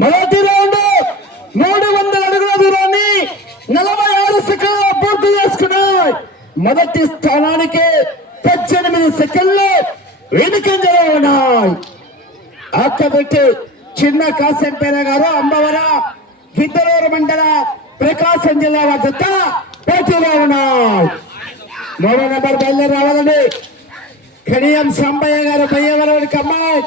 మొదటి రౌండ్. మూడు వందల అడుగుల దూరాన్ని నలభై ఆరు సెకండ్లు పూర్తి చేసుకున్నాయి. మొదటి స్థానానికి పద్దెనిమిది సెకండ్లు వెనుకంజలో ఉన్నాయి. అక్కబెట్టి చిన్న కాశంపేర గారు అమ్మవర గిద్దలూరు మండల ప్రకాశం జిల్లా జత పోటీలో ఉన్నాయి. మూడో నెంబర్ బయలుదేరి రావాలని కడియం సంబయ్య గారు పయ్యవరానికి అమ్మాయి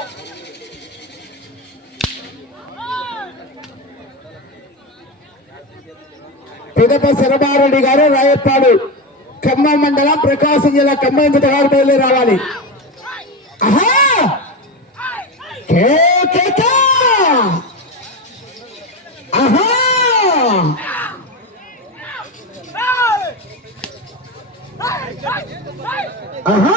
పిదప శరభారెడ్డి గారు రాయప్పాడు. ఖమ్మం మండలం ప్రకాశం జిల్లా ఖమ్మం జిల్లా గారు బయలుదేరి రావాలి ఆహా కే కే కే. ఆహా ఆహా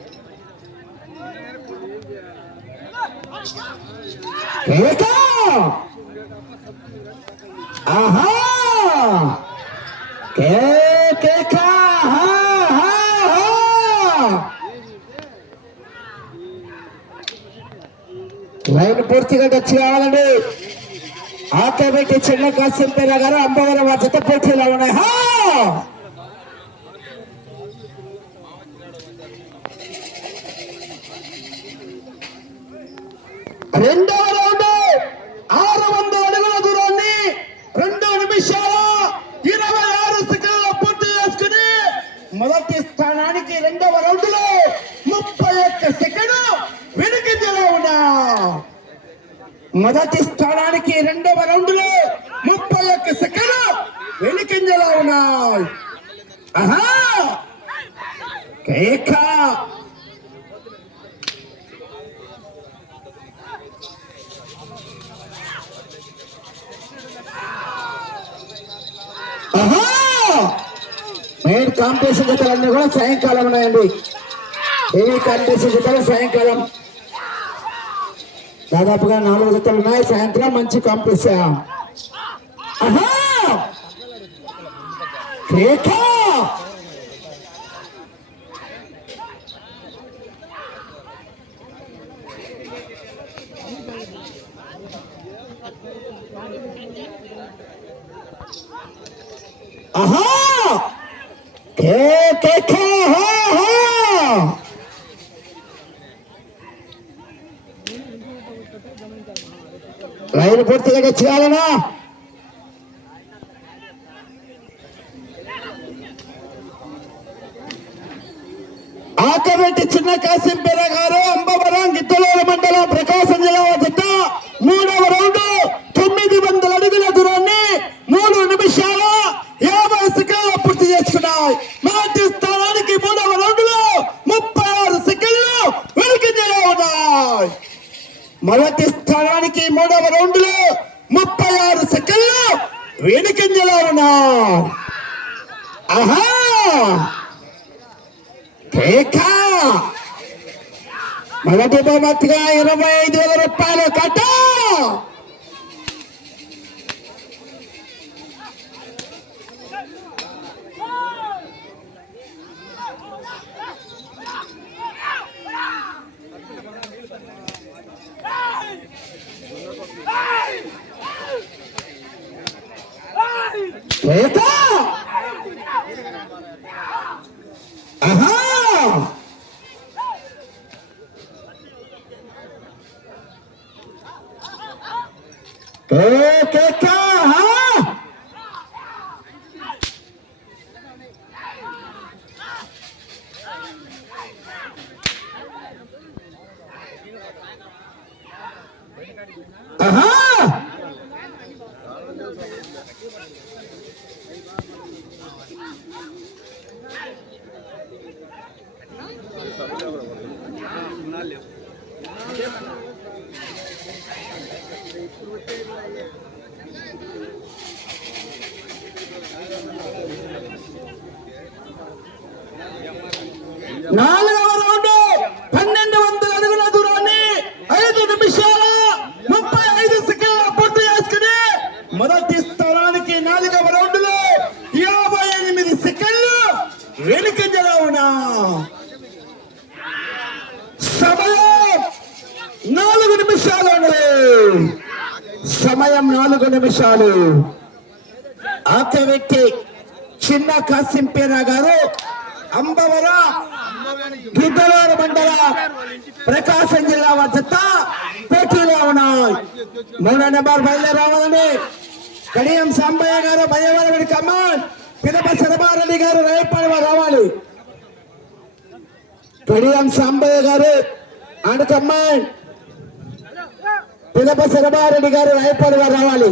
కేక ఆహా కే కేక లైన్ పూర్తిగా టచ్ కావాలండి ఆటోమేటి చిన్న కాసింపేరా గారు అంబవరం జత పోటీలో ఉన్నాయి. రెండవ రౌండ్ ఆరు వందల అడుగుల దూరాన్ని రెండు నిమిషాల ఇరవై ఆరు సెకండ్ల పూర్తి చేసుకుని మొదటి స్థానానికి రెండవ రౌండ్లో ముప్పై ఒక్క సెకండ్ వెనుకంజలో ఉన్నా. మొదటి స్థానానికి రెండవ రౌండ్లో ముప్పై ఒక్క సెకండ్ వెనుకంజలో ఉన్నాయి ఆహా! కేకా మెయిన్ కాంపిటీషన్ జతలన్నీ కూడా సాయంకాలం ఉన్నాయండి. హెవీ కాంపిటీషన్ జతలు సాయంకాలం. దాదాపుగా నాలుగు జతలు ఉన్నాయి. సాయంత్రం మంచి కాంపిటీషన్ ఆహా కేక ఆహా కే కే కే హా హా లైన్ పూర్తిగా చేయాలనా? ఆకబెట్టి చిన్న కాసింపేర గారు అంబవరం గిద్దలూరు మండలం ప్రకాశం జిల్లా జత మూడవ రౌండ్ తొమ్మిది మంది అడుగుల దూరాన్ని మూడు నిమిషాల యాభై సెకండ్లు పూర్తి చేసుకున్నాయి మొదటి స్థానానికి మూడవ రౌండ్లో ముప్పై ఆరు సెకండ్లు వెనుకంజలో ఉన్నాయి మొదటి స్థానానికి మూడవ రౌండ్లో ముప్పై ఆరు సెకండ్లు వెనుకంజలో ఉన్నా ఆహా! మొదటి బహుమతిగా ఇరవై ఐదు వేల రూపాయలు కట్ట! శ్వేత ఆహా నాలుగవ సమయం నాలుగు నిమిషాలు ఆక వ్యక్తి చిన్న కాసింపేరా గారు అంబవరం గిద్దలూరు మండల ప్రకాశం జిల్లా వద్ద పోటీలో ఉన్నాయి మూడో నెంబర్ బయలుదేరావాలని కడియం సాంబయ్య గారు భయవరమడి కమాన్ పిదప శరభారెడ్డి గారు రైపాడు రావాలి కడియం సాంబయ్య గారు అండ్ కమాన్ పిదప శరభారెడ్డి గారు రైపాడు రావాలి.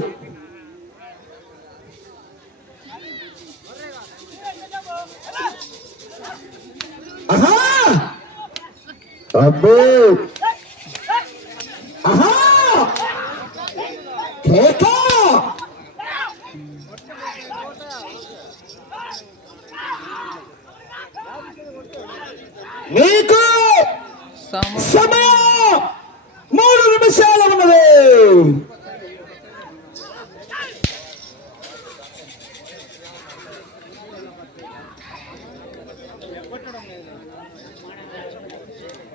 ఆహా అబ్బో! ఆహా కేకా! సమయం మూడు నిమిషాలు ఉన్నది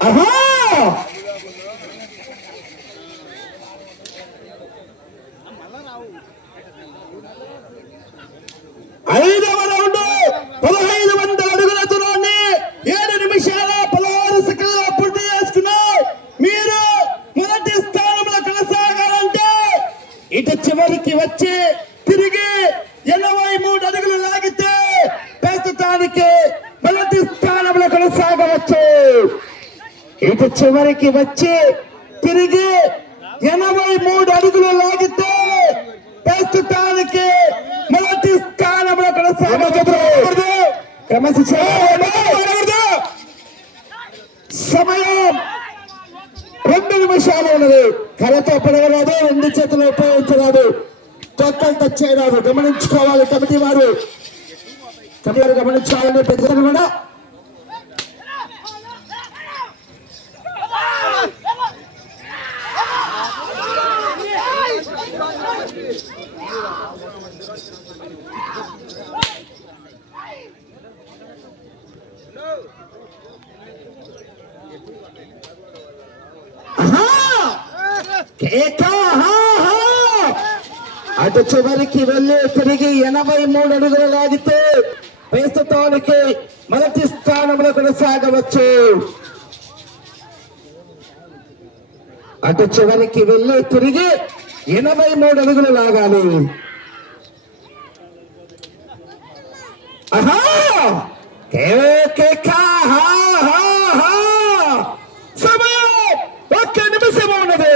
ఆహా ఐదవ రౌండ్ పదహైదు వందల అడుగుల దూరాన్ని ఏడు నిమిషాల పదహారు సెకండ్ల పూర్తి చేసుకున్నారు మీరు మొదటి స్థానంలో కొనసాగాలంటే ఇటు చివరికి వచ్చి తిరిగి ఎనభై మూడు అడుగులు లాగితే ప్రస్తుతానికి మొదటి స్థానంలో కొనసాగవచ్చు ఇటు చివరికి వచ్చి తిరిగి ఎనభై మూడు అడుగులు లాగితే ప్రస్తుతానికి మొదటి స్థానంలో కొనసాగవచ్చు క్రమశిక్షణ సమయం రెండు నిమిషాలు ఉన్నది. కళతో పడగరాదు రెండు చేతులు ఉపయోగించరాదు. తొక్కలు తెచ్చేయరాదు గమనించుకోవాలి కమిటీ వారు. కమిటీ వారు గమనించాలని పెంచడం కూడా అటు చివరికి వెళ్ళి తిరిగి ఎనభై మూడు అడుగులు లాగితే ప్రస్తుతానికి మొదటి స్థానంలో కొనసాగవచ్చు. అటు చివరికి వెళ్ళి తిరిగి ఎనభై మూడు అడుగులు లాగాలి ఆహా కే- కేక! ఆహా! ఆహా! ఆహా! సమయం ఒక్క నిమిషం ఉన్నది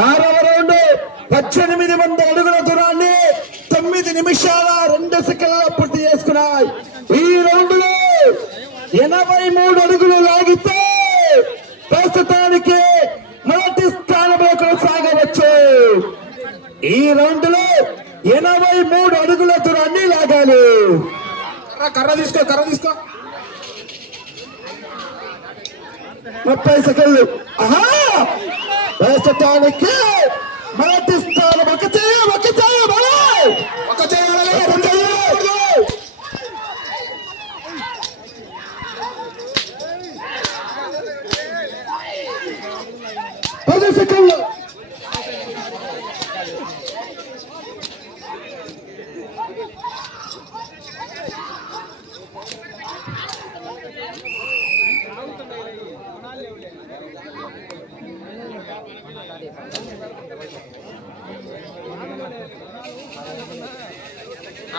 ఆరవ రౌండ్ పద్దెనిమిది వందల అడుగుల దూరాన్ని తొమ్మిది నిమిషాల రెండు సెకండ్ల పూర్తి చేసుకున్నాయి ఈ రౌండ్లో ఎనభై మూడు అడుగులు లాగితే ప్రస్తుతానికి మొదటి స్థానంలో కొనసాగవచ్చు ఈ రౌండ్లో ఎనభై మూడు అడుగుల దూరాన్ని లాగాలి. కర్ర తీసుకో కర్ర తీసుకో. ముప్పై సెకండ్లు. ఆహా! ప్రస్తుతానికి మొదటి స్థానం ఒక చేయ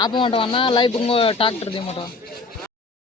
ఆపమంటావు అన్న లైఫ్ ఇంకో ట్రాక్టర్ దిమ్మంటావు